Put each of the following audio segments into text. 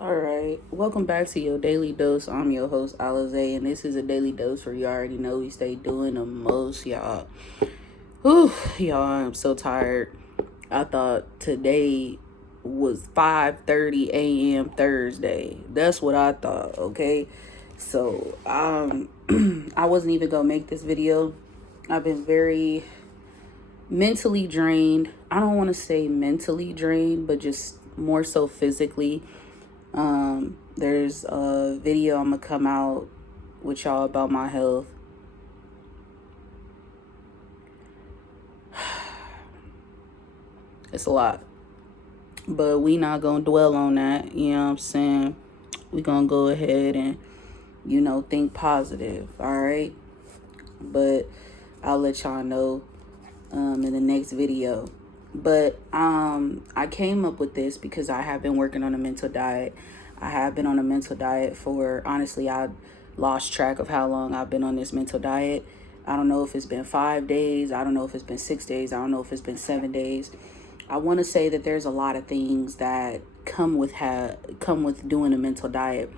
All right, welcome back to your daily dose. I'm your host Alize, and this is a daily dose where you already know we stay doing the most, y'all. Whew, y'all, I'm so tired. I thought today was 5:30 a.m. Thursday. That's what I thought. Okay, so I wasn't even gonna make this video. I've been very mentally drained. I don't want to say mentally drained, but just more so physically. There's a video I'm gonna come out with y'all about my health. It's a lot, but we not gonna dwell on that. You know what I'm saying? We gonna go ahead and think positive. All right, but I'll let y'all know in the next video. But I came up with this because I have been working on a mental diet. I have been on a mental diet for, honestly, I lost track of how long I've been on this mental diet. I don't know if it's been 5 days. I don't know if it's been 6 days. I don't know if it's been 7 days. I want to say that there's a lot of things that come with doing a mental diet.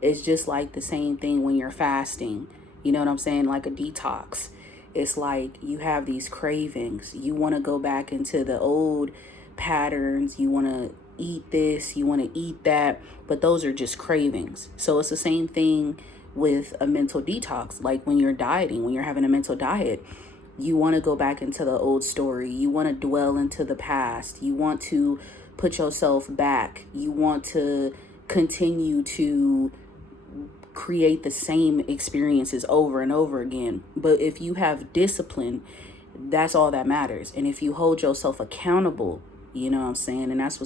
It's just like the same thing when you're fasting. You know what I'm saying? Like a detox. It's like you have these cravings. You want to go back into the old patterns. You want to eat this, you want to eat that, but those are just cravings. So it's the same thing with a mental detox. Like when you're dieting, when you're having a mental diet, you want to go back into the old story. You want to dwell into the past. You want to put yourself back. You want to continue to create the same experiences over and over again. But if you have discipline, that's all that matters. And if you hold yourself accountable, you know what I'm saying? And that's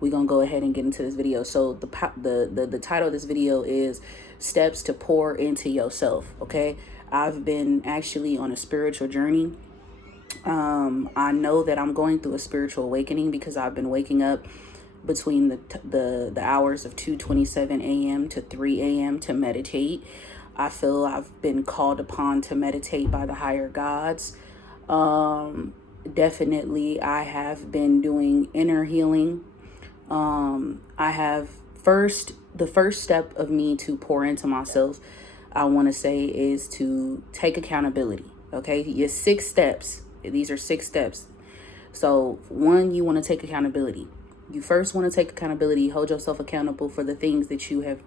we're gonna go ahead and get into this video. So the title of this video is Steps to Pour Into Yourself. Okay, I've been actually on a spiritual journey. I know that I'm going through a spiritual awakening because I've been waking up between the hours of 2:27 a.m. to 3 a.m. to meditate. I feel I've been called upon to meditate by the higher gods. Definitely I have been doing inner healing. I have the first step of me to pour into myself, I want to say, is to take accountability. Okay, your 6 steps. These are 6 steps. So 1, you want to take accountability. You first want to take accountability, hold yourself accountable for the things that you have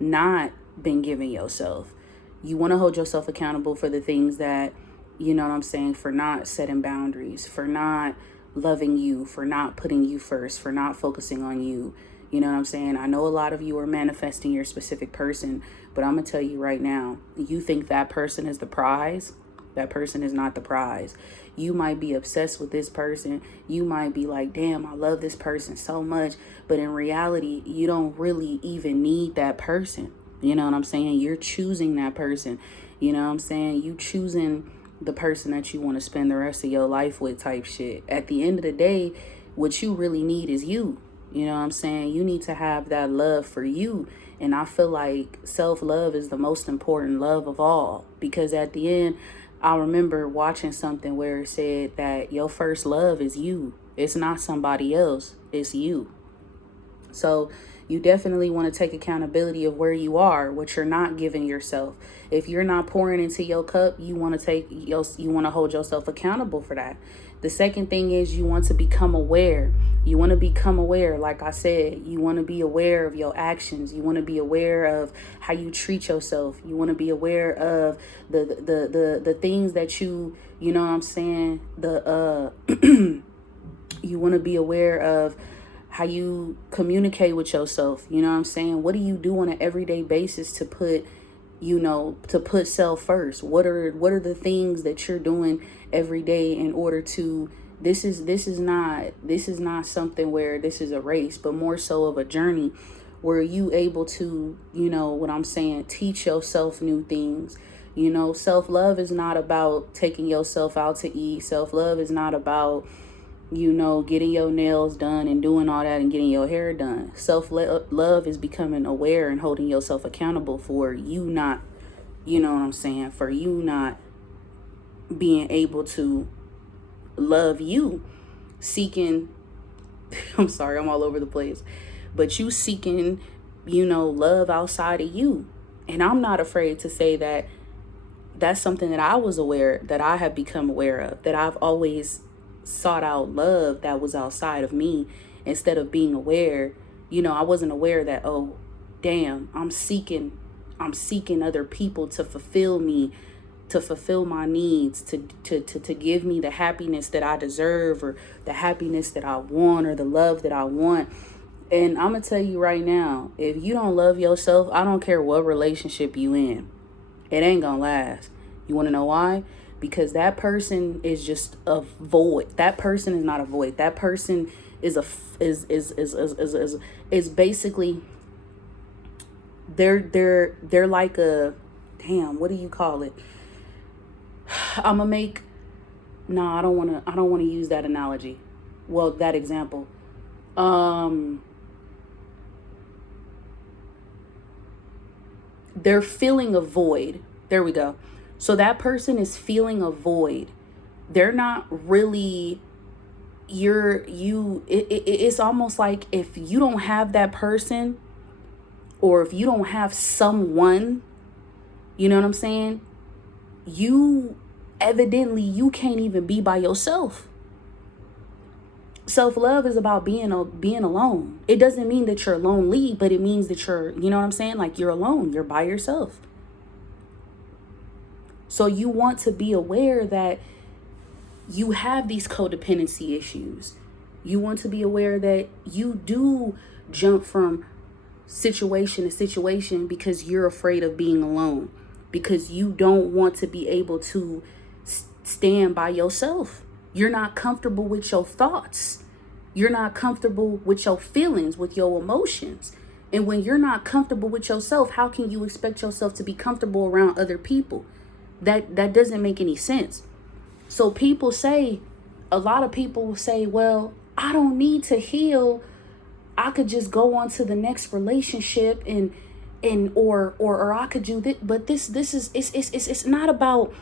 not been giving yourself. You want to hold yourself accountable for the things that, you know what I'm saying, for not setting boundaries, for not loving you, for not putting you first, for not focusing on you. You know what I'm saying? I know a lot of you are manifesting your specific person, but I'm going to tell you right now, you think that person is the prize. That person is not the prize. You might be obsessed with this person. You might be like, damn, I love this person so much. But in reality, you don't really even need that person. You know what I'm saying? You're choosing that person. You know what I'm saying? You choosing the person that you want to spend the rest of your life with type shit. At the end of the day, what you really need is you. You know what I'm saying? You need to have that love for you. And I feel like self-love is the most important love of all. Because at the end, I remember watching something where it said that your first love is you. It's not somebody else. It's you. So you definitely want to take accountability of where you are, what you're not giving yourself. If you're not pouring into your cup, you want to hold yourself accountable for that. The second thing is you want to become aware. You want to become aware. Like I said, you want to be aware of your actions. You want to be aware of how you treat yourself. You want to be aware of the things that you know what I'm saying? You want to be aware of how you communicate with yourself. You know what I'm saying? What do you do on an everyday basis to put self first? What are the things that you're doing every day in order to, this is not something where this is a race, but more so of a journey where you able to, you know what I'm saying, teach yourself new things. You know, self-love is not about taking yourself out to eat. Self-love is not about, you know, getting your nails done and doing all that and getting your hair done. Self-love is becoming aware and holding yourself accountable for you not, you know what I'm saying, for you not being able to love you, seeking, I'm sorry, I'm all over the place. but you seeking, love outside of you. And I'm not afraid to say that that's something that I have become aware of, that I've always sought out love that was outside of me instead of being aware. I wasn't aware that, oh, damn, I'm seeking other people to fulfill me, to fulfill my needs, to give me the happiness that I deserve, or the happiness that I want, or the love that I want. And I'm going to tell you right now, if you don't love yourself, I don't care what relationship you in, it ain't going to last. You want to know why? Because that person is just a void. That person is not a void. That person is basically, they're like a, damn, what do you call it? I don't want to use that analogy. Well, that example. They're feeling a void. There we go. So that person is feeling a void. They're not really, it's almost like if you don't have that person, or if you don't have someone, you know what I'm saying? You can't even be by yourself. Self-love is about being alone. It doesn't mean that you're lonely, but it means that you're, you know what I'm saying? Like, you're alone, you're by yourself. So you want to be aware that you have these codependency issues. You want to be aware that you do jump from situation to situation because you're afraid of being alone, because you don't want to be able to stand by yourself. You're not comfortable with your thoughts. You're not comfortable with your feelings, with your emotions. And when you're not comfortable with yourself, how can you expect yourself to be comfortable around other people? That doesn't make any sense. So a lot of people will say, well, I don't need to heal. I could just go on to the next relationship or I could do this. But it's not about,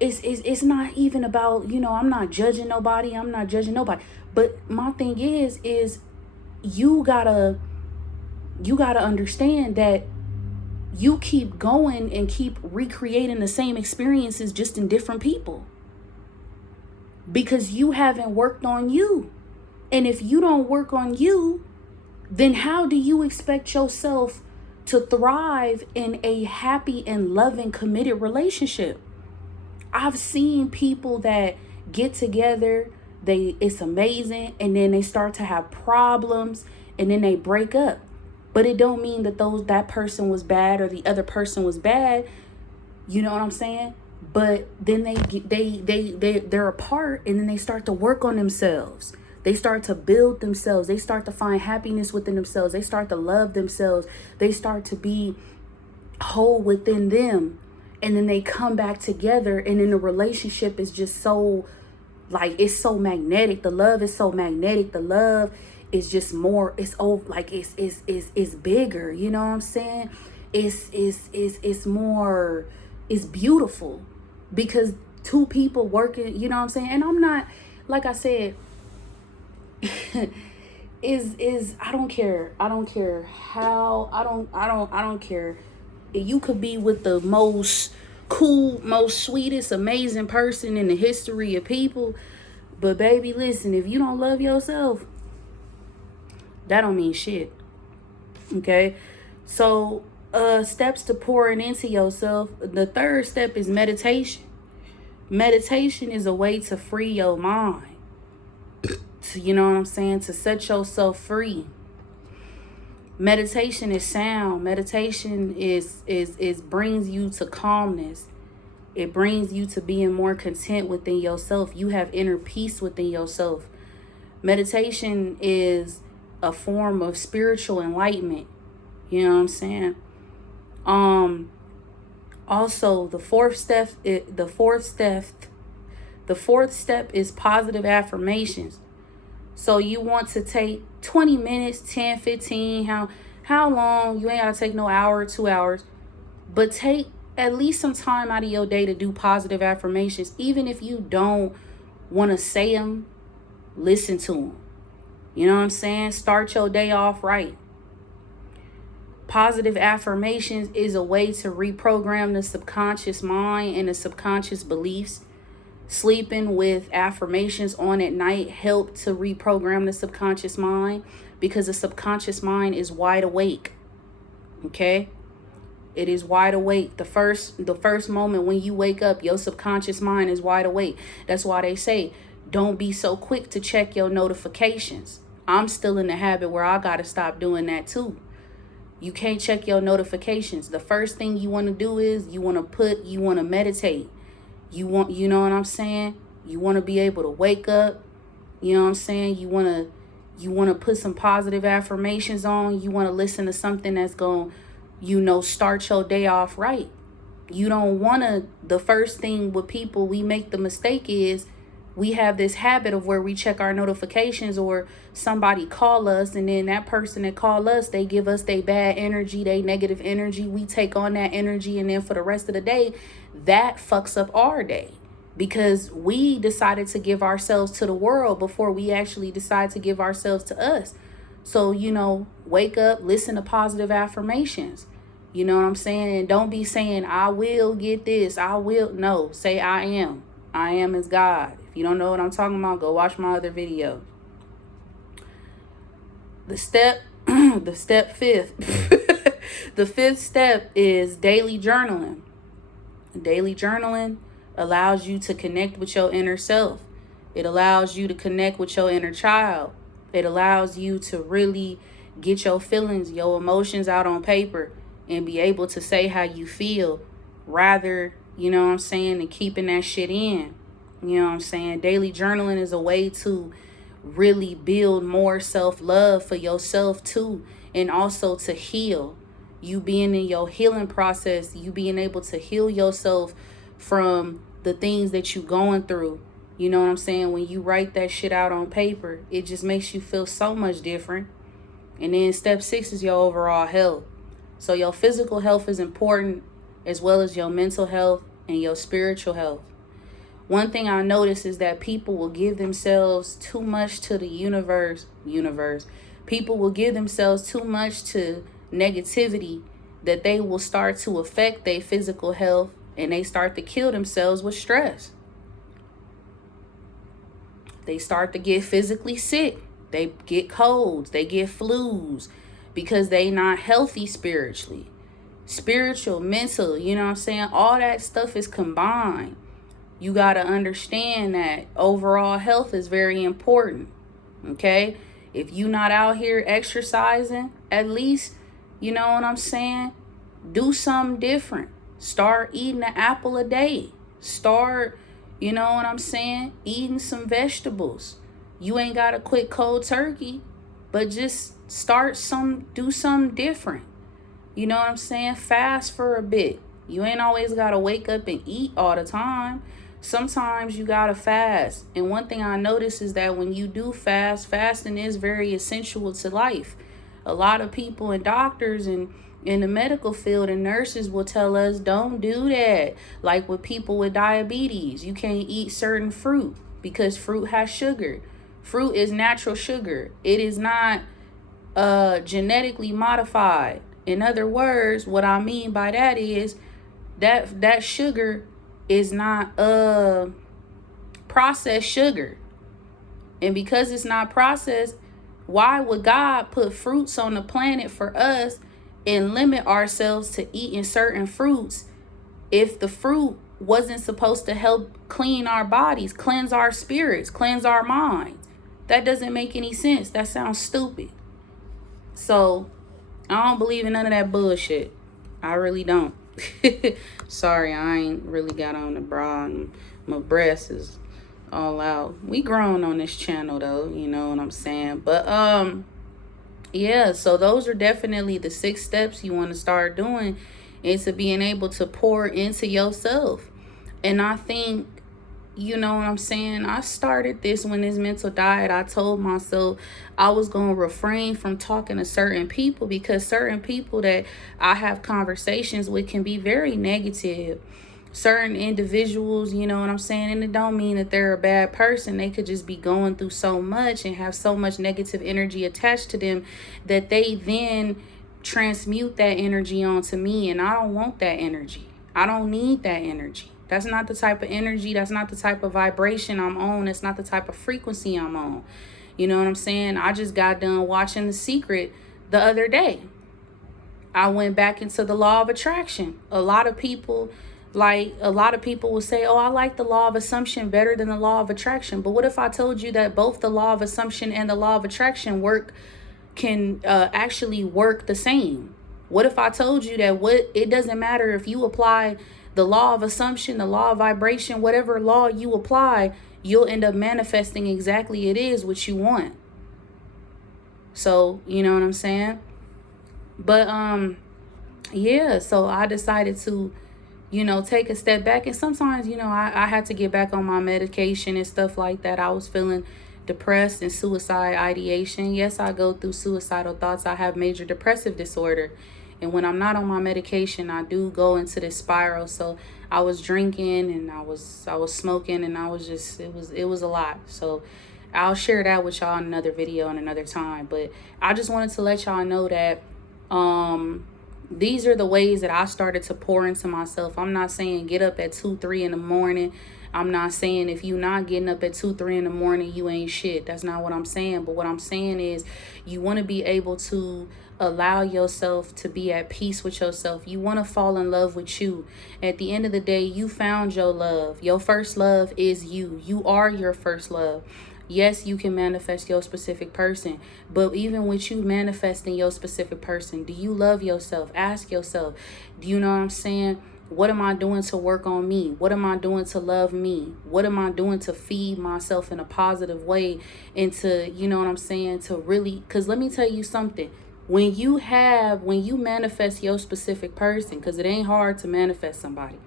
it's not even about, I'm not judging nobody. But my thing is you gotta understand that you keep going and keep recreating the same experiences, just in different people, because you haven't worked on you. And if you don't work on you, then how do you expect yourself to thrive in a happy and loving, committed relationship? I've seen people that get together, it's amazing, and then they start to have problems, and then they break up. But it don't mean that person was bad or the other person was bad. You know what I'm saying? But then they're apart, and then they start to work on themselves. They start to build themselves. They start to find happiness within themselves. They start to love themselves. They start to be whole within them. And then they come back together, and then the relationship is just so, like, it's so magnetic. The love is so magnetic. The love is just more, it's bigger. You know what I'm saying? It's more, it's beautiful, because two people working, you know what I'm saying? And I'm not, like I said, I don't care how, I don't care. You could be with the most cool, most sweetest, amazing person in the history of people, but baby, listen, if you don't love yourself, that don't mean shit. Okay? So, steps to pouring into yourself. The third step is meditation. Meditation is a way to free your mind. You know what I'm saying? To set yourself free. Meditation is sound. Meditation is brings you to calmness. It brings you to being more content within yourself. You have inner peace within yourself. Meditation is a form of spiritual enlightenment. You know what I'm saying? Also, the fourth step is positive affirmations. So you want to take 20 minutes, 10, 15, how long, you ain't got to take no hour or 2 hours, but take at least some time out of your day to do positive affirmations. Even if you don't want to say them, listen to them. You know what I'm saying? Start your day off right. Positive affirmations is a way to reprogram the subconscious mind and the subconscious beliefs. Sleeping with affirmations on at night help to reprogram the subconscious mind, because the subconscious mind is wide awake. Okay? It is wide awake. The first moment when you wake up, your subconscious mind is wide awake. That's why they say, don't be so quick to check your notifications. I'm still in the habit where I got to stop doing that too. You can't check your notifications. The first thing you want to do is you want to meditate. You know what I'm saying? You want to be able to wake up. You know what I'm saying? You want to put some positive affirmations on. You want to listen to something that's going to, start your day off right. You don't want to, the first thing with people, we make the mistake is we have this habit of where we check our notifications, or somebody call us, and then that person that call us, they give us their bad energy, their negative energy. We take on that energy, and then for the rest of the day, that fucks up our day, because we decided to give ourselves to the world before we actually decide to give ourselves to us. So, wake up, listen to positive affirmations. You know what I'm saying? And don't be saying, I will get this, I will. No, say I am. I am as God. If you don't know what I'm talking about, go watch my other video. The fifth the fifth step is daily journaling. Daily journaling allows you to connect with your inner self. It allows you to connect with your inner child. It allows you to really get your feelings, your emotions out on paper and be able to say how you feel, rather, than keeping that shit in. You know what I'm saying? Daily journaling is a way to really build more self-love for yourself too, and also to heal. You being in your healing process, you being able to heal yourself from the things that you're going through. You know what I'm saying? When you write that shit out on paper, it just makes you feel so much different. And then step 6 is your overall health. So your physical health is important, as well as your mental health and your spiritual health. One thing I notice is that people will give themselves too much to the universe. People will give themselves too much to negativity, that they will start to affect their physical health, and they start to kill themselves with stress. They start to get physically sick. They get colds. They get flus, because they not healthy spiritually. Spiritual, mental, you know what I'm saying? All that stuff is combined. You got to understand that overall health is very important, okay? If you not out here exercising, at least, you know what I'm saying? Do something different. Start eating an apple a day. Start, you know what I'm saying? Eating some vegetables. You ain't got to quit cold turkey, but just do something different. You know what I'm saying? Fast for a bit. You ain't always got to wake up and eat all the time. Sometimes you got to fast. And one thing I notice is that when you do fast, fasting is very essential to life. A lot of people and doctors and in the medical field and nurses will tell us, don't do that. Like with people with diabetes, you can't eat certain fruit because fruit has sugar. Fruit is natural sugar. It is not genetically modified. In other words, what I mean by that is that sugar is not processed sugar. And because it's not processed, why would God put fruits on the planet for us and limit ourselves to eating certain fruits if the fruit wasn't supposed to help clean our bodies, cleanse our spirits, cleanse our minds? That doesn't make any sense. That sounds stupid. So I don't believe in none of that bullshit. I really don't. Sorry, I ain't really got on the bra and my breasts is all out. We grown on this channel though, you know what I'm saying? But yeah, so those are definitely the 6 steps you want to start doing, into being able to pour into yourself. And I think, you know what I'm saying, I started this when this mental diet. I told myself I was going to refrain from talking to certain people, because certain people that I have conversations with can be very negative. Certain individuals, you know what I'm saying, and it don't mean that they're a bad person. They could just be going through so much and have so much negative energy attached to them that they then transmute that energy onto me, and I don't want that energy. I don't need that energy. That's not the type of energy, that's not the type of vibration I'm on, that's not the type of frequency I'm on. You know what I'm saying? I just got done watching The Secret the other day. I went back into the law of attraction. A lot of people will say, oh, I like the law of assumption better than the law of attraction. But what if I told you that both the law of assumption and the law of attraction can actually work the same? What if I told you that it doesn't matter if you apply the law of assumption, the law of vibration, whatever law you apply, you'll end up manifesting exactly it is what you want. So, you know what I'm saying? But yeah, so I decided to, take a step back. And sometimes, I had to get back on my medication and stuff like that. I was feeling depressed and suicide ideation. Yes, I go through suicidal thoughts. I have major depressive disorder. And when I'm not on my medication, I do go into this spiral. So I was drinking and I was smoking, and I was just, it was a lot. So I'll share that with y'all in another video and another time. But I just wanted to let y'all know that these are the ways that I started to pour into myself. I'm not saying get up at 2, 3 in the morning. I'm not saying if you're not getting up at 2, 3 in the morning, you ain't shit. That's not what I'm saying. But what I'm saying is you want to be able to allow yourself to be at peace with yourself. You want to fall in love with you. At the end of the day, you found your love. Your first love is you. You are your first love. Yes, you can manifest your specific person, but even with you manifesting your specific person, do you love yourself? Ask yourself, do you know what I'm saying? What am I doing to work on me? What am I doing to love me? What am I doing to feed myself in a positive way and to, you know what I'm saying, to really, because let me tell you something. When you manifest your specific person, because it ain't hard to manifest somebody,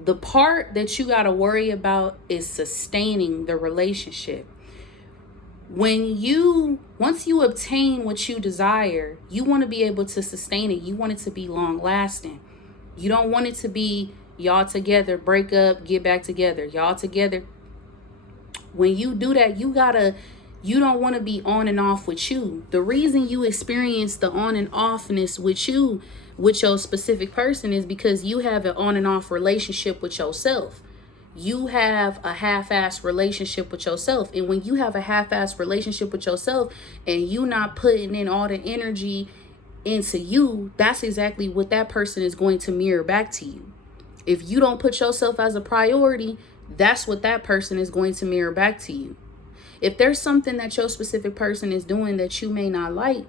the part that you got to worry about is sustaining the relationship. Once you obtain what you desire, you want to be able to sustain it. You want it to be long lasting. You don't want it to be y'all together, break up, get back together, y'all together. When you do that, you don't want to be on and off with you. The reason you experience the on and offness with your specific person is because you have an on and off relationship with yourself. You have a half-assed relationship with yourself. And when you have a half-assed relationship with yourself and you not putting in all the energy into you, that's exactly what that person is going to mirror back to you. If you don't put yourself as a priority, that's what that person is going to mirror back to you. If there's something that your specific person is doing that you may not like,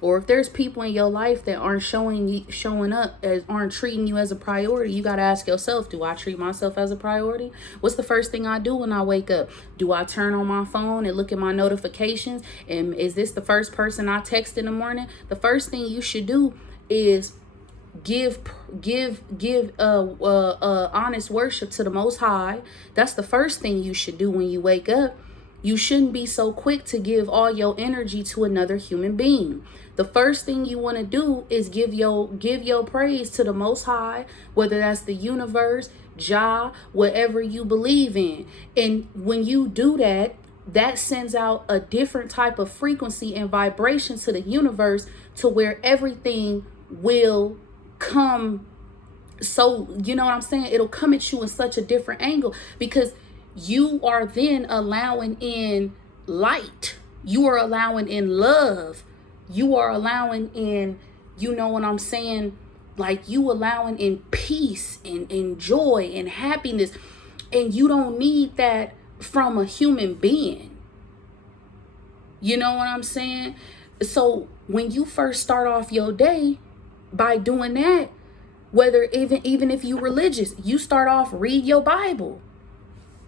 or if there's people in your life that aren't showing up, aren't treating you as a priority, you got to ask yourself, do I treat myself as a priority? What's the first thing I do when I wake up? Do I turn on my phone and look at my notifications? And is this the first person I text in the morning? The first thing you should do is give honest worship to the Most High. That's the first thing you should do when you wake up. You shouldn't be so quick to give all your energy to another human being. The first thing you want to do is give your praise to the Most High, whether that's the universe, Jah, whatever you believe in. And when you do that, that sends out a different type of frequency and vibration to the universe to where everything will come. So, you know what I'm saying? It'll come at you in such a different angle because you are then allowing in light. You are allowing in love. You are allowing in, you know what I'm saying? Like you allowing in peace and joy and happiness. And you don't need that from a human being. You know what I'm saying? So when you first start off your day by doing that, whether even if you're religious, you start off, read your Bible.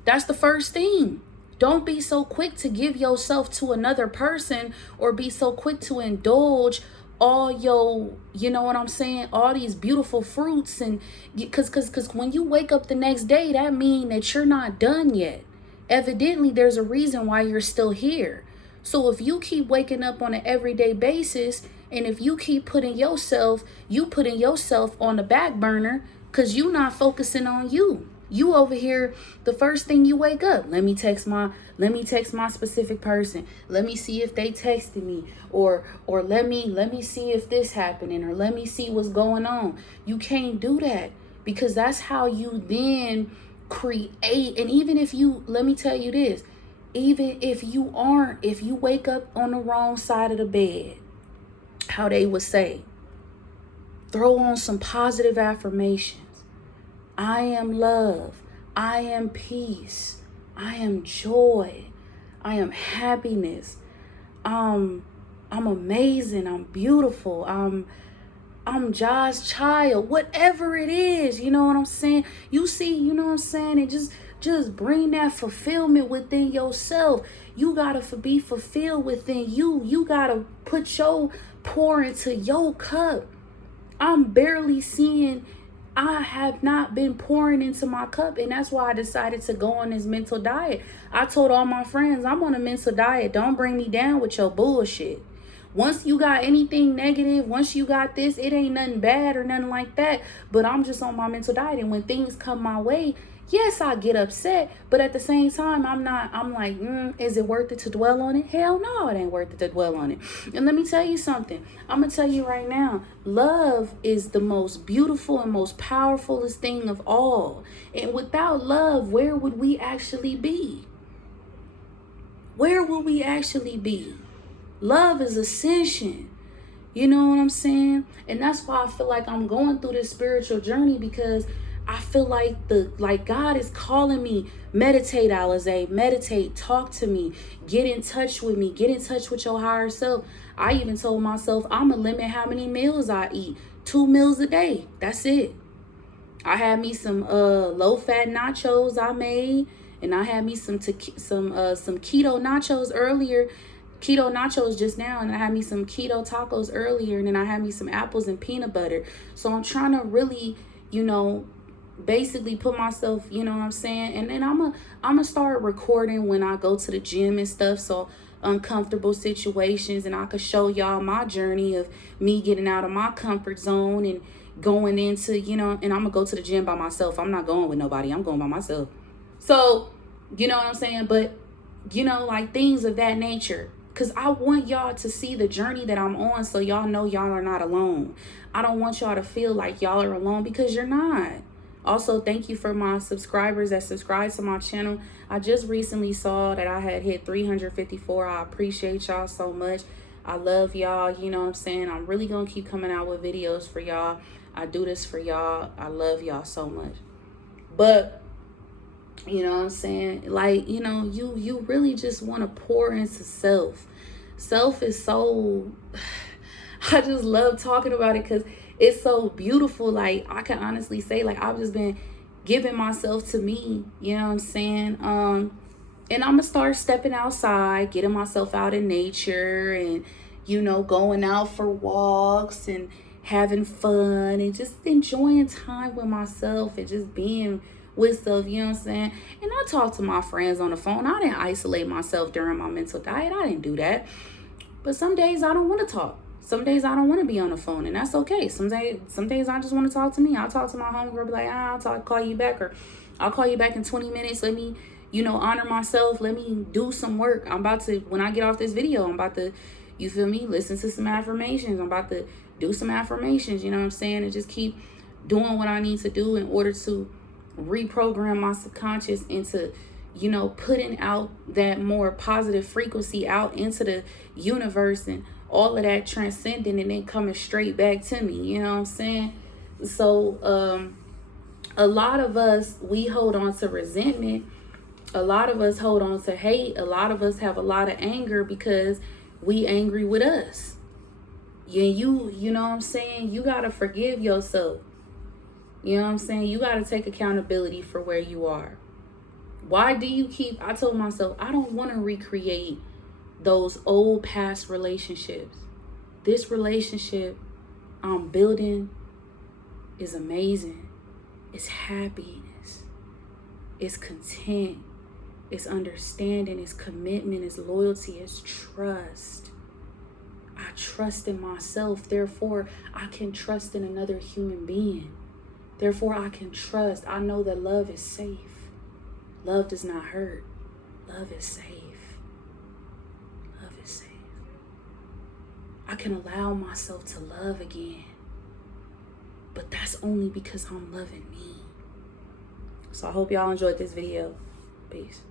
That's the first thing. Don't be so quick to give yourself to another person or be so quick to indulge all your, you know what I'm saying, all these beautiful fruits. And because when you wake up the next day, that means that you're not done yet. Evidently, there's a reason why you're still here. So if you keep waking up on an everyday basis, and if you keep putting yourself on the back burner because you're not focusing on you. You over here, the first thing you wake up, let me text my specific person. Let me see if they texted me, or let me see if this happening, or let me see what's going on. You can't do that, because that's how you then create. And even if you, let me tell you this, even if you wake up on the wrong side of the bed, how they would say, throw on some positive affirmations. I am love. I am peace. I am joy. I am happiness. I'm amazing. I'm beautiful. I'm God's child. Whatever it is, you know what I'm saying? You see, you know what I'm saying? And just bring that fulfillment within yourself. You gotta be fulfilled within you. You gotta put your pour into your cup. I'm barely seeing, I have not been pouring into my cup, and that's why I decided to go on this mental diet. I told all my friends, I'm on a mental diet. Don't bring me down with your bullshit. Once you got anything negative, once you got this, it ain't nothing bad or nothing like that, but I'm just on my mental diet. And when things come my way, yes, I get upset, but at the same time, I'm like, is it worth it to dwell on it? Hell no, it ain't worth it to dwell on it. And let me tell you something. I'm going to tell you right now, love is the most beautiful and most powerfulest thing of all. And without love, where would we actually be? Where will we actually be? Love is ascension. You know what I'm saying? And that's why I feel like I'm going through this spiritual journey, because I feel like God is calling me. Meditate, Alize. Meditate. Talk to me. Get in touch with me. Get in touch with your higher self. I even told myself I'm going to limit how many meals I eat. 2 meals a day. That's it. I had me some low-fat nachos I made. And I had me some keto nachos earlier. Keto nachos just now, and I had me some keto tacos earlier, and then I had me some apples and peanut butter. So I'm trying to really, basically put myself, you know what I'm saying? And then I'm gonna start recording when I go to the gym and stuff, so uncomfortable situations, and I could show y'all my journey of me getting out of my comfort zone and going into, and I'm gonna go to the gym by myself. I'm not going with nobody. I'm going by myself. So, you know what I'm saying? But, like things of that nature. Because I want y'all to see the journey that I'm on, so y'all know y'all are not alone. I don't want y'all to feel like y'all are alone, because you're not. Also, thank you for my subscribers that subscribe to my channel. I just recently saw that I had hit 354. I appreciate y'all so much. I love y'all. You know what I'm saying? I'm really going to keep coming out with videos for y'all. I do this for y'all. I love y'all so much. But you know what I'm saying? Like, you really just want to pour into self. Self is so, I just love talking about it because it's so beautiful. Like, I can honestly say, like, I've just been giving myself to me, you know what I'm saying? And I'm going to start stepping outside, getting myself out in nature and, going out for walks and having fun and just enjoying time with myself and just being with stuff, you know what I'm saying? And I talk to my friends on the phone. I didn't isolate myself during my mental diet. I didn't do that. But some days I don't want to talk. Some days I don't want to be on the phone, and that's okay. Some days I just want to talk to me. I'll talk to my homegirl, be like, call you back, or I'll call you back in 20 minutes. Let me, honor myself. Let me do some work. I'm about to, when I get off this video, I'm about to, you feel me? Listen to some affirmations. I'm about to do some affirmations, you know what I'm saying? And just keep doing what I need to do in order to reprogram my subconscious into, putting out that more positive frequency out into the universe and all of that transcending and then coming straight back to me, you know what I'm saying? So a lot of us, we hold on to resentment. A lot of us hold on to hate. A lot of us have a lot of anger because we angry with us. Yeah, you know what I'm saying? You got to forgive yourself. You know what I'm saying? You got to take accountability for where you are. Why do you I told myself, I don't want to recreate those old past relationships. This relationship I'm building is amazing. It's happiness. It's content. It's understanding. It's commitment. It's loyalty. It's trust. I trust in myself. Therefore, I can trust in another human being. Therefore, I can trust. I know that love is safe. Love does not hurt. Love is safe. Love is safe. I can allow myself to love again. But that's only because I'm loving me. So I hope y'all enjoyed this video. Peace.